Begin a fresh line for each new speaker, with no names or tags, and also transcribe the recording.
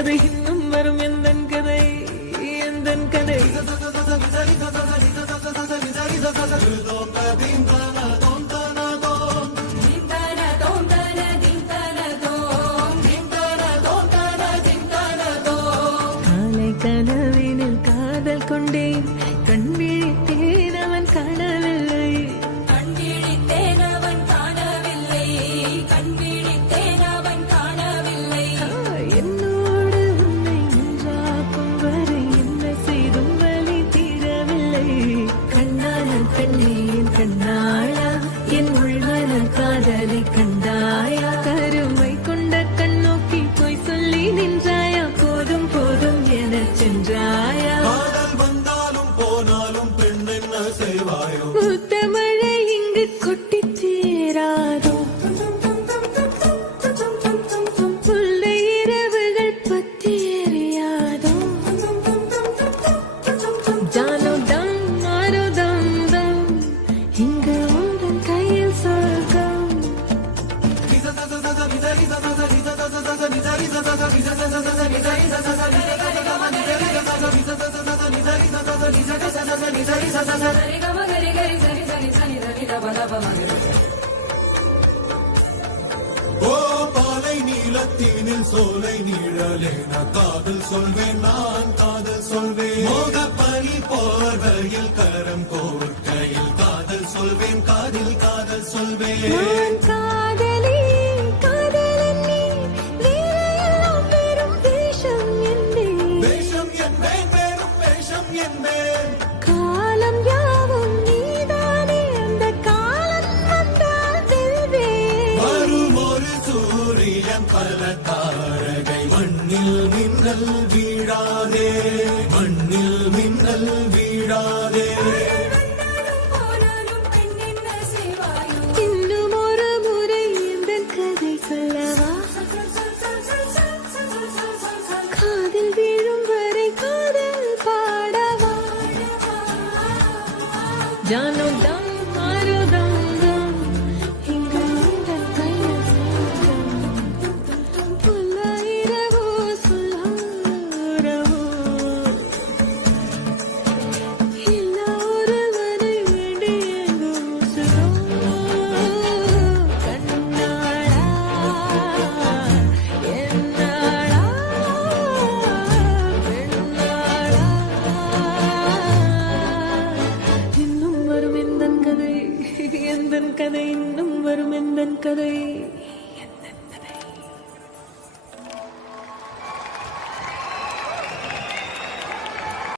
கதை இன்னும் வரும் எந்த கதை? எந்த கதை? And now
ஓ பாலை நீளத்தீனில் சோலை நீழலே நான் காதல் சொல்வேன் நான் காதல் சொல்வேன். மோக பனி போர்வையில் கரம் கோர்க்கையில் காதல் சொல்வேன் காதில் காதல் சொல்வேன். பல தாரகை மண்ணில் மின்னல் வீழாதே மண்ணில் மின்னல் வீழாதே
இன்னும் ஒரு முறை இந்த கதை சொல்ல Já não dá para dar. கதை இன்னும் வரும் எந்தன் கதை.